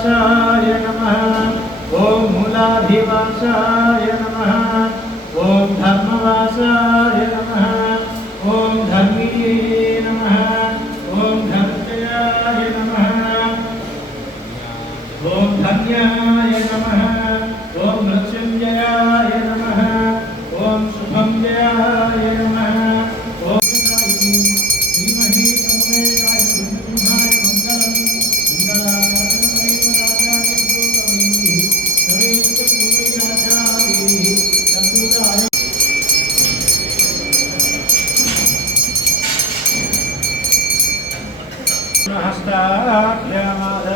ॐ पूर्वजाय नमः ॐ पुष्कराक्षाय नमः ॐ पुष्पहासाय नमः ॐ हासाय नमः ॐ महाहासाय नमः ॐ शाकिनी नमः ॐ सिंहराजाय नमः ॐ सिंहाय नमः ॐ जगत्पञ्चाय नमः खड्गवासाय नमः ॐ मूलाधिवासाय नमः ॐ धर्मवासाय नमः ॐ धर्मिणे नमः ॐ धर्मजयाय नमः ॐ धन्याय नमः ॐ मृत्युञ्जयाय नमः ॐ शुभं जयाय नमः ॐ धीमहि तन्मेकाय హస్తాభ్యమదే